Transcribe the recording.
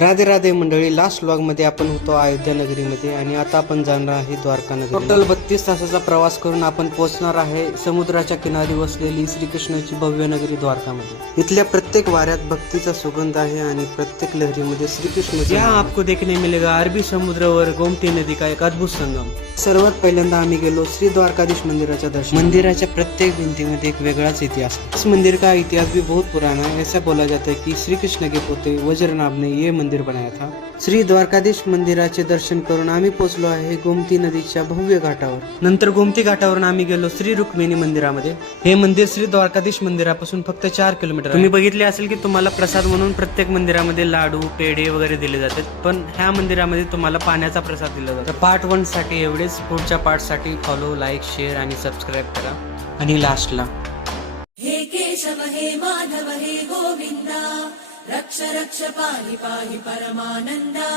राधे राधे मंडळी, last vlog मध्ये आपण होतो अयोध्या नगरीमध्ये आणि आता आपण जाणार आहे द्वारका नगरी. टोटल 32 तासाचा प्रवास करून आपण पोहोचणार आहे समुद्राच्या किनारी वसलेली श्रीकृष्णाची भव्य नगरी द्वारकामध्ये. इथल्या प्रत्येक वाऱ्यात भक्तीचा सुगंध आहे आणि प्रत्येक लहरीमध्ये श्रीकृष्ण. यहाँ आपको देखने मिलेगा अरबी समुद्रावर गोमती नदी का एक अद्भुत संगम. सर्वात पहिल्यांदा आम्ही गेलो श्री द्वारकाधीश मंदिराच्या दर्शन. मंदिराच्या प्रत्येक भिंतीमध्ये एक वेगळाच इतिहास है. इस मंदिर का इतिहास भी बहुत पुराना है. ऐसा बोला जाता है कि श्री कृष्ण के पोते वज्रनाभ ने ये मंदिर बनाया था. श्री द्वारकाधीश मंदिराचे दर्शन करून आम्ही पोहोचलो आहे गोमती नदीच्या भव्य घाटावर. नंतर गोमती घाटावरून आम्ही गेलो श्री रुक्मिणी मंदिरामध्ये. हे मंदिर श्री द्वारकाधीश मंदिरापासून फक्त 4 किलोमीटर. तुम्ही बघितले असेल की तुम्हाला प्रसाद म्हणून प्रत्येक मंदिरामध्ये लाडू पेढे वगैरे दिले जातात, पण ह्या मंदिरामध्ये तुम्हाला पाण्याचा प्रसाद दिला जातो. पार्ट 1 साठी एवढेच. पुढच्या पार्ट साठी फॉलो, लाईक, शेअर आणि सबस्क्राईब करा. आणि लास्टला हे केशव हे माधव हे गोविंदा, रक्ष रक्ष पाहि पाहि परमानंदा.